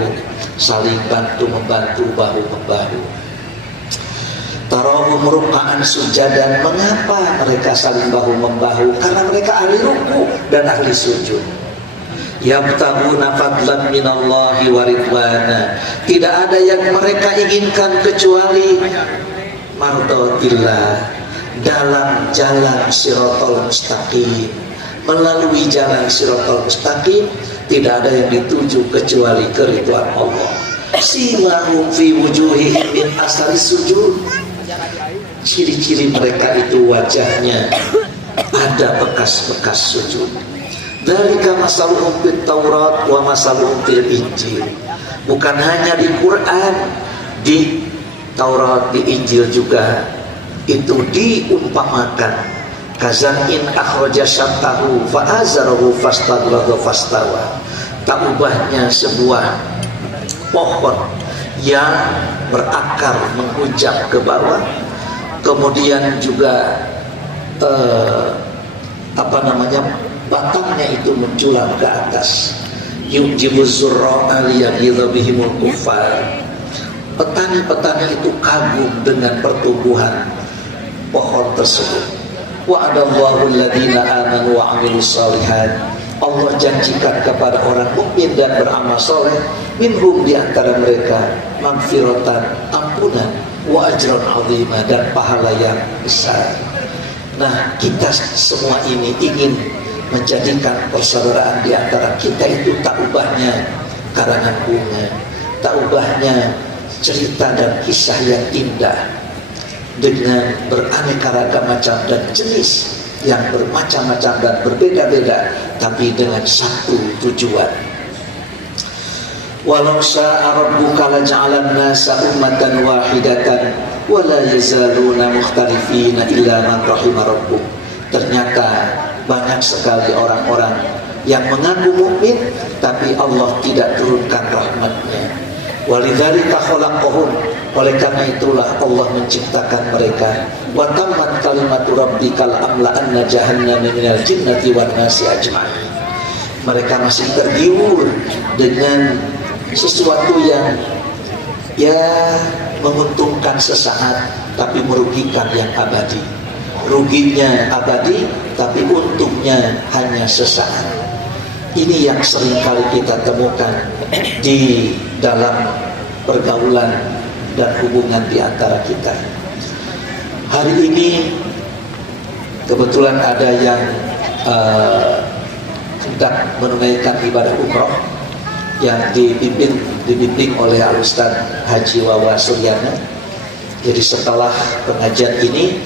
saling bantu membantu, bahu membahu. Tarahum ruk'an sujadan. Mengapa mereka saling bahu membahu? Karena mereka ahli ruku dan ahli sujud. Yabtaguna fadlan minallahi wa ridwana. Tidak ada yang mereka inginkan kecuali mardatillah, dalam jalan siratal mustaqim. Melalui jalan siratal mustaqim tidak ada yang dituju kecuali keridhaan Allah. Simahum fi wujuhihim min asari sujud. Ciri-ciri mereka itu wajahnya ada bekas-bekas sujud. Dzalika masaluhum fit Taurat wa masaluhum fil Injil. Bukan hanya di Quran, di Taurat, di Injil juga itu diumpamakan. Kazar'in akhraja syatahu fa'azarahu fastaghlada fastawa. Tak ubahnya sebuah pohon yang berakar menghujam ke bawah, kemudian juga batangnya itu menculang ke atas. Yujibuz zurra'a liyaghidha bihimul kuffar. Petani-petani itu kagum dengan pertumbuhan pohon tersebut. Wa'adallahu alladhina amanu wa 'amilus shalihat. Allah janjikan kepada orang mukmin dan beramal soleh, minhum di antara mereka magfiratan, ampunan, wa ajran 'azima, dan pahala yang besar. Nah, kita semua ini ingin menjadikan persaudaraan di antara kita itu tak ubahnya karangan bunga, tak ubahnya cerita dan kisah yang indah dengan beraneka ragam macam dan jenis yang bermacam-macam dan berbeda-beda, tapi dengan satu tujuan. Walau syaa rabbuka laja'alan nasa ummatan wahidatan wa la yazaluna mukhtalifina illa man rahima rabbuk. Ternyata banyak sekali orang-orang yang mengaku mukmin tapi Allah tidak turunkan rahmatnya. Walidzalika khalaqahum. Oleh karena itulah Allah menciptakan mereka. Wa tammat kalimatu rabbikal amla'anna jahannama minal jinnati wan nasi ajma'in. Mereka masih tergiur dengan sesuatu yang menguntungkan sesaat tapi merugikan yang abadi. Ruginya abadi tapi untungnya hanya sesaat. Ini yang sering kali kita temukan di dalam pergaulan dan hubungan di antara kita. Hari ini kebetulan ada yang hendak menunaikan ibadah umroh yang dibimbing oleh Al-Ustaz Haji Wawa Suryana. Jadi setelah pengajian ini,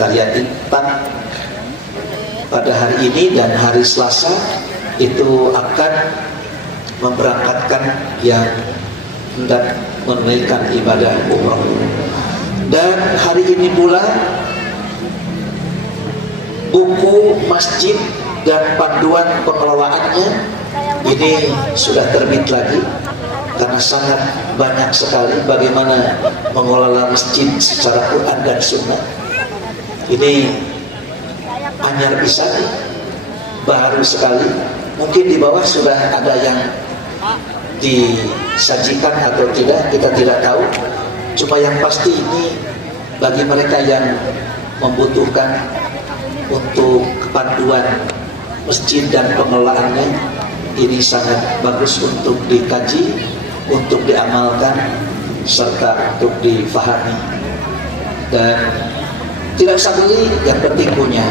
kalian Intan pada hari ini dan hari Selasa itu akan memberangkatkan yang hendak menunaikan ibadah umrah. Dan hari ini pula buku masjid dan panduan pengelolaannya ini sudah terbit lagi, karena sangat banyak sekali bagaimana mengelola masjid secara Quran dan Sunnah. Ini anyar pisan, baru sekali. Mungkin di bawah sudah ada yang disajikan atau tidak, kita tidak tahu. Cuma yang pasti ini bagi mereka yang membutuhkan untuk panduan masjid dan pengelolaannya, ini sangat bagus untuk dikaji, untuk diamalkan, serta untuk difahami. Dan tidak usah beli, yang penting punya.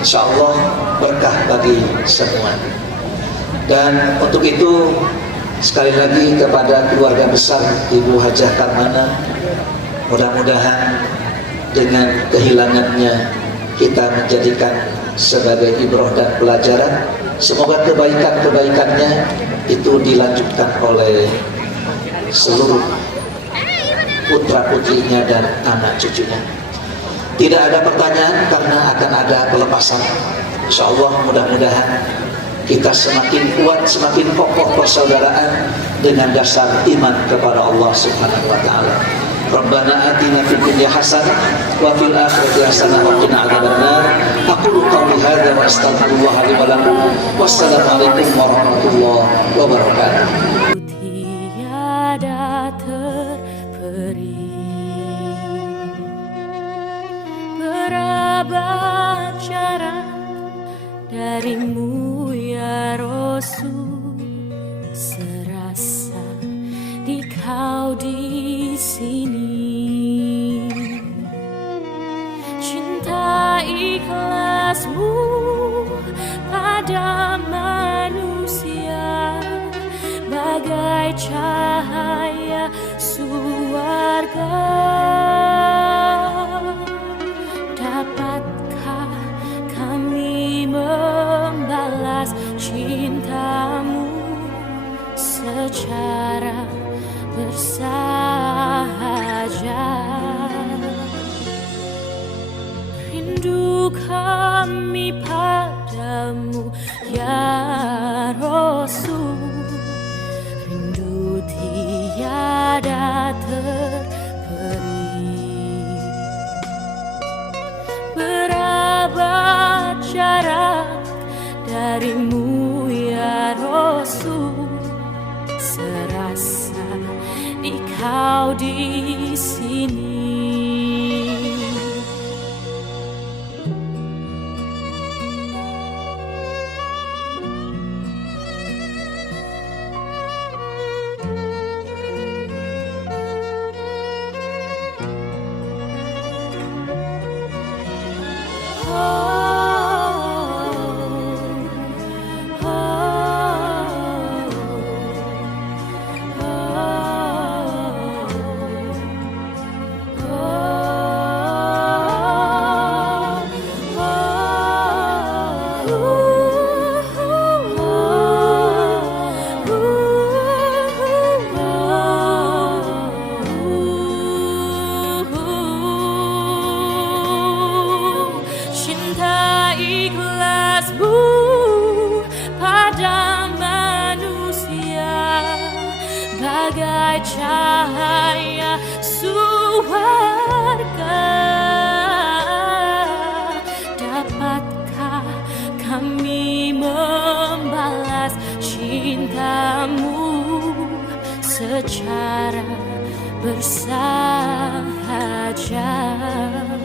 Insya Allah berkah bagi semua. Dan untuk itu sekali lagi kepada keluarga besar Ibu Hajah Karmana, mudah-mudahan dengan kehilangannya kita menjadikan sebagai ibrah dan pelajaran. Semoga kebaikan-kebaikannya itu dilanjutkan oleh seluruh putra-putrinya dan anak cucunya. Tidak ada pertanyaan karena akan ada pelepasan. Insya Allah mudah-mudahan kita semakin kuat, semakin kokoh persaudaraan dengan dasar iman kepada Allah Subhanahu wa taala. Rabbana atina fid dunya hasanah wa fil akhirati hasanah wa qina adzabannar. Aqulu qawli hadza wa astaghfirullah li wa lakum. Wassalamualaikum warahmatullahi wabarakatuh. Tiada terperi, berabad jarak darimu ya Rasul, serasa di kau di sini. Cinta ikhlasmu pada manusia bagai cahaya suarga. Dapatkah kami membalas cintamu secara bersahaja? Rindu kami padamu ya Rasul, rindu tiada terperi. Berabad jarak darimu ya Rasul, serasa di kau di sini. Cinta ikhlasmu pada manusia bagai cahaya suarga. Dapatkah kami membalas cintamu secara bersahaja?